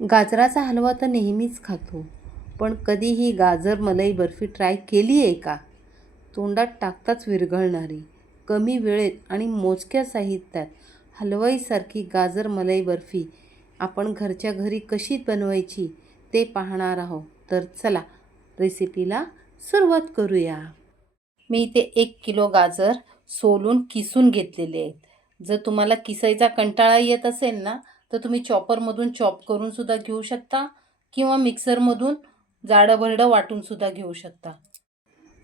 गाजराचा हलवा तर नेहमीच खातो, पण कधी ही गाजर मलाई बर्फी ट्राय केली आहे का? तोंडात टाकताच विरघळणारी, कमी वेळेत आणि मोजक्या साहित्यात हलवाईसारखी गाजर मलाई बर्फी आपण घरच्या घरी कशी बनवायची ते पाहणार आहोत. तर चला रेसिपीला सुरुवात करूया. मी इथे 1 किलो गाजर सोलून किसून घेतलेले आहेत. जर तुम्हाला किसायचा कंटाळा येत असेल ना, तर तुम्ही चॉपरमधून चॉप करून सुद्धा घेऊ शकता किंवा मिक्सरमधून जाडं-भरडं वाटून सुद्धा घेऊ शकता.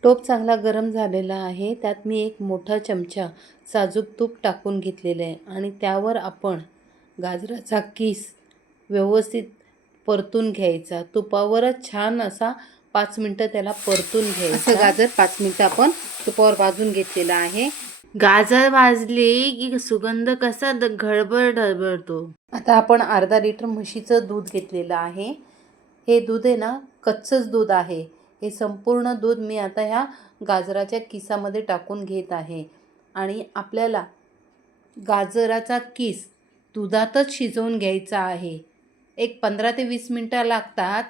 टोप चांगला गरम झालेला आहे. त्यात मी 1 मोठा चमचा साजूक तूप टाकून घेतलेलं आहे आणि त्यावर आपण गाजराचा किस व्यवस्थित परतून घ्यायचा. तुपावरच छान असा 5 मिनटं त्याला परतून घ्यायचं. असं गाजर 5 मिनटं आपण तुपावर भाजून घेतलेलं आहे. गाजर भाजले की सुगंध कसा ढळबळतो. आता आपण अर्धा लिटर म्हशीचं दूध घेतलेलं आहे. हे दूध आहे ना, कच्चंच दूध आहे. हे संपूर्ण दूध मी आता ह्या गाजराच्या किसामध्ये टाकून घेत आहे आणि आपल्याला गाजराचा किस दुधातच शिजवून घ्यायचा आहे. एक 15 ते 20 मिनटं लागतात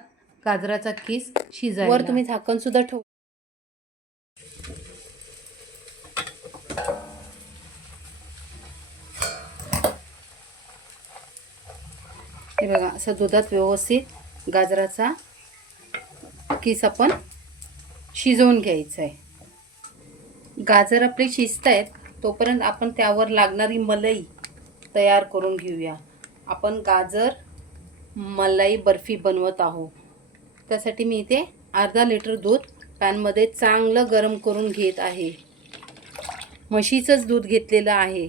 गाजराचा किस शिजायला. वर तुम्ही झाकणसुद्धा ठेवू. हे बघा, असं दुधात व्यवस्थित गाजराचा किस आपण शिजवून घ्यायचं आहे. गाजर आपले शिजत आहेत तोपर्यंत आपण त्यावर लागणारी मलाई तयार करून घेऊया. आपण गाजर मलाई बर्फी बनवत आहोत. त्यासाठी मी इथे अर्धा लिटर दूध पॅनमध्ये चांगलं गरम करून घेत आहे. म्हशीचंच दूध घेतलेलं आहे.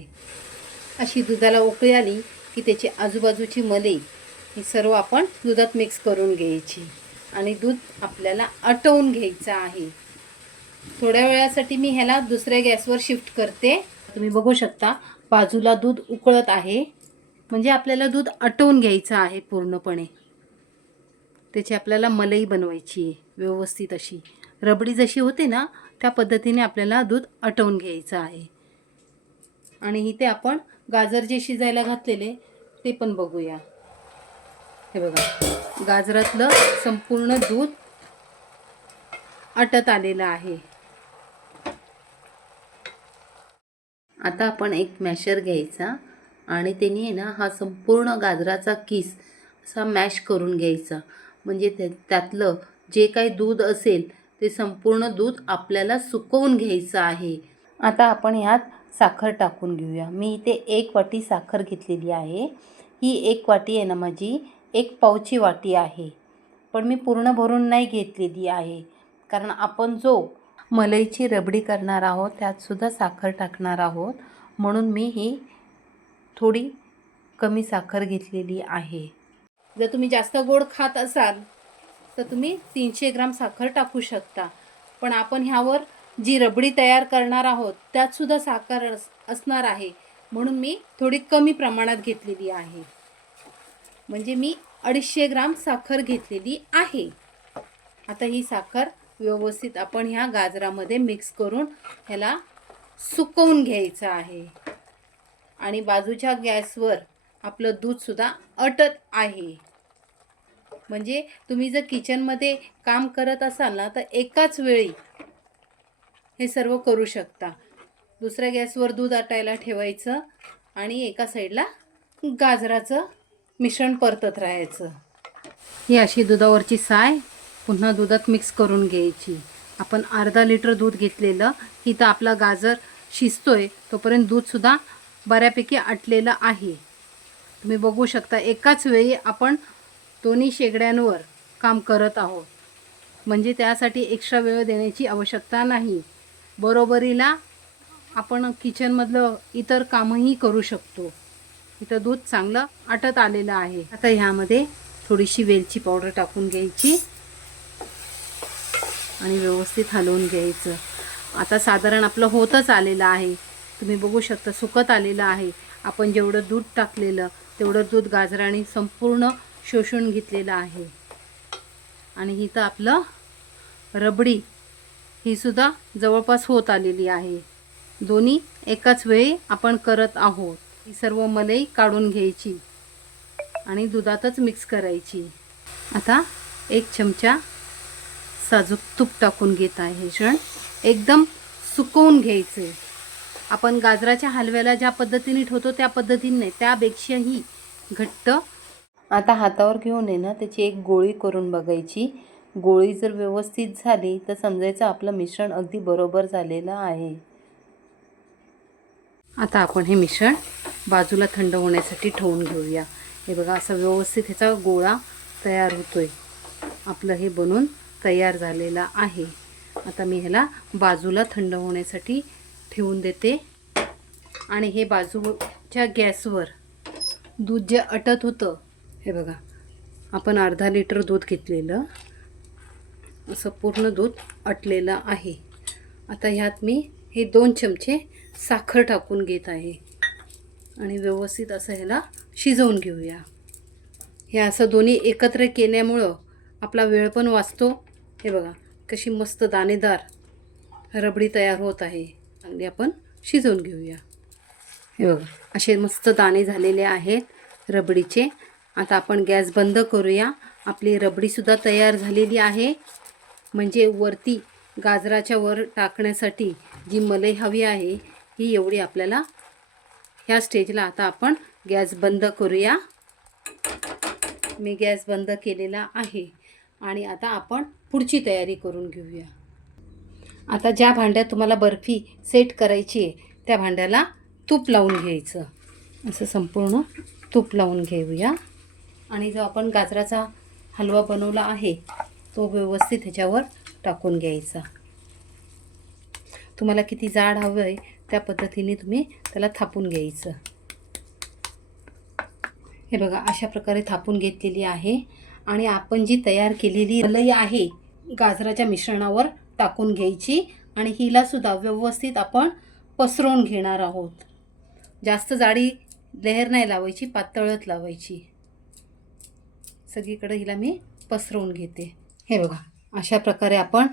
अशी दुधाला उकळी आली की त्याची आजूबाजूची मलाई ही सर्व आपण दुधात मिक्स करून घ्यायची आणि दूध आपल्याला आटवून घ्यायचं आहे. थोड्या वेळासाठी मी ह्याला दुसऱ्या गॅसवर शिफ्ट करते. तुम्ही बघू शकता बाजूला दूध उकळत आहे, म्हणजे आपल्याला दूध आटवून घ्यायचं आहे पूर्णपणे. त्याची आपल्याला मलाई बनवायची आहे व्यवस्थित, अशी रबडी जशी होते ना त्या पद्धतीने आपल्याला दूध आटवून घ्यायचं आहे. आणि इथे आपण गाजर जे शिजायला घातलेले ते पण बघूया. हे बघा, गाजरातलं संपूर्ण दूध आटत आलेलं आहे. आता आपण एक मॅशर घ्यायचा आणि त्याने आहे ना हा संपूर्ण गाजराचा किस असा मॅश करून घ्यायचा, म्हणजे त्यातलं जे काही दूध असेल ते संपूर्ण दूध आपल्याला सुकवून घ्यायचं आहे. आता आपण ह्यात साखर टाकून घेऊया. मी इथे 1 वाटी साखर घेतलेली आहे. ही 1 वाटी आहे ना माझी 1 पावची वाटी आहे, पण मी पूर्ण भरून नाही घेतलेली आहे, कारण आपण जो मलईची रबडी करणार आहोत त्यातसुद्धा साखर टाकणार आहोत, म्हणून मी ही थोडी कमी साखर घेतलेली आहे. जर तुम्ही जास्त गोड खात असाल तर तुम्ही 300 ग्राम साखर टाकू शकता, पण आपण ह्यावर जी रबडी तयार करणार आहोत त्यातसुद्धा साखर असणार आहे, म्हणून मी थोडी कमी प्रमाणात घेतलेली आहे. म्हणजे मी 250 ग्राम साखर घेतलेली आहे. आता ही साखर व्यवस्थित आपण ह्या गाजरामध्ये मिक्स करून ह्याला सुकवून घ्यायचं आहे. आणि बाजूच्या गॅसवर आपलं दूधसुद्धा आटत आहे. म्हणजे तुम्ही जर किचनमध्ये काम करत असाल ना तर एकाच वेळी हे सर्व करू शकता. दुसऱ्या गॅसवर दूध आटायला ठेवायचं आणि एका साईडला गाजराचं मिश्रण परतत राहायचं. ही अशी दुधावरची साय पुन्हा दुधात मिक्स करून घ्यायची. आपण अर्धा लिटर दूध घेतलेलं. इथं आपला गाजर शिजतोय तोपर्यंत दूधसुद्धा बऱ्यापैकी आटलेलं आहे. तुम्ही बघू शकता एकाच वेळी आपण दोन्ही शेगड्यांवर काम करत आहोत, म्हणजे त्यासाठी एक्स्ट्रा वेळ देण्याची आवश्यकता नाही. बरोबरीला आपण किचनमधलं इतर कामही करू शकतो. इथं दूध चांगलं आटत आलेलं आहे. आता ह्यामध्ये थोडीशी वेलची पावडर टाकून घ्यायची आणि व्यवस्थित हलवून घ्यायचं. आता साधारण आपलं होतच आलेलं आहे. तुम्ही बघू शकता सुकत आलेलं आहे. आपण जेवढं दूध टाकलेलं तेवढं दूध गाजराने संपूर्ण शोषून घेतलेलं आहे. आणि इथं आपलं रबडी ही सुद्धा जवळपास होत आलेली आहे. दोन्ही एकाच वेळी आपण करत आहोत. ही सर्व मलाई काढून घ्यायची आणि दुधातच मिक्स करायची. आता 1 चमचा साजूक तूप टाकून घेत आहे. हे मिश्रण एकदम सुकवून घ्यायचं आहे. आपण गाजराच्या हलव्याला ज्या पद्धतीने ठेवतो त्या पद्धतीने नाही, त्यापेक्षाही घट्ट. आता हातावर घेऊन आहे ना त्याची एक गोळी करून बघायची. गोळी जर व्यवस्थित झाली तर समजायचं आपलं मिश्रण अगदी बरोबर झालेलं आहे. आता आपण हे मिश्रण बाजूला थंड होण्यासाठी ठेवून घेऊया. हे बघा असं व्यवस्थित ह्याचा गोळा तयार होतोय. आपलं हे बनून तयार झालेलं आहे. आता मी ह्याला बाजूला थंड होण्यासाठी ठेवून देते. आणि हे बाजूच्या गॅसवर दूध जे आटत होतं, हे बघा आपण अर्धा लिटर दूध घेतलेलं, असं पूर्ण दूध आटलेलं आहे. आता ह्यात मी हे 2 चमचे साखर टाकून घेत आहे आणि व्यवस्थित असं ह्याला शिजवून घेऊया. हे असं दोन्ही एकत्र केल्यामुळं आपला वेळ पण वाचतो. हे बघा कशी मस्त दाणेदार रबडी तयार होत आहे. चांगली आपण शिजवून घेऊया. हे बघा असे मस्त दाणे झालेले आहेत रबडीचे. आता आपण गॅस बंद करूया. आपली रबडीसुद्धा तयार झालेली आहे. म्हणजे वरती गाजराच्या वर टाकण्यासाठी जी मलाई हवी आहे ही एवढी आपल्याला ह्या स्टेजला. आता आपण गॅस बंद करूया. मी गॅस बंद केलेला आहे आणि आता आपण पुढची तयारी करून घेऊया. आता ज्या भांड्यात तुम्हाला बर्फी सेट करायची आहे त्या भांड्याला तूप लावून घ्यायचं. असं संपूर्ण तूप लावून घेऊया. आणि जो आपण गाजराचा हलवा बनवला आहे तो व्यवस्थित ह्याच्यावर टाकून घ्यायचा. तुम्हाला किती जाड हवं आहे त्या पद्धतीने तुम्ही त्याला थापून घ्यायचं. हे बघा अशा प्रकारे थापून घेतलेली आहे. आणि आपण जी तयार केलेली मलाई आहे गाजराच्या मिश्रणावर टाकून घ्यायची आणि हिलासुद्धा व्यवस्थित आपण पसरवून घेणार आहोत. जास्त जाडी लेहर नाही लावायची, पातळच लावायची. सगळीकडे हिला मी पसरवून घेते. हे बघा अशा प्रकारे आपण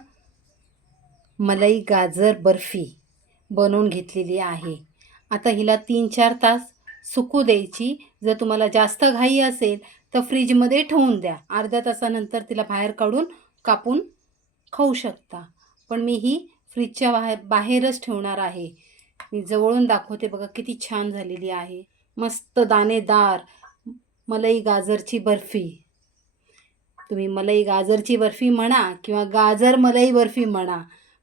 मलाई गाजर बर्फी बनवून घेतलेली आहे. आता हिला 3-4 तास सुकू द्यायची. जर तुम्हाला जास्त घाई असेल तर फ्रीजमध्ये ठेवून द्या. अर्ध्या तासानंतर तिला बाहेर काढून कापून खाऊ शकता. पण मी ही फ्रीजच्या बाहेरच ठेवणार आहे. मी जवळून दाखवते बघा किती छान झालेली आहे. मस्त दाणेदार मलाई गाजरची बर्फी. तुम्ही मलाई गाजरची बर्फी म्हणा किंवा गाजर मलाई बर्फी म्हणा,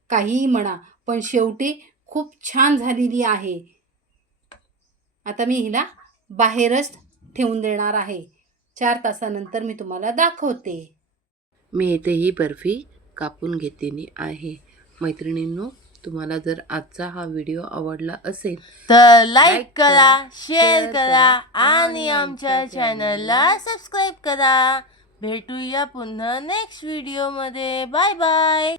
काहीही म्हणा, पण शेवटी खूप छान झालेली आहे. आता मी हिला बाहेरच ठेवून देणार आहे. 4 तासानंतर मी तुम्हाला दाखवते. मी इथे ही बर्फी कापून घेतलेली आहे. मैत्रिणींनो, तुम्हाला जर आजचा हा व्हिडिओ आवडला असेल तर लाईक करा, शेअर करा आणि आमच्या चॅनलला सबस्क्राईब करा. भेटूया पुन्हा नेक्स्ट व्हिडिओमध्ये. Bye bye.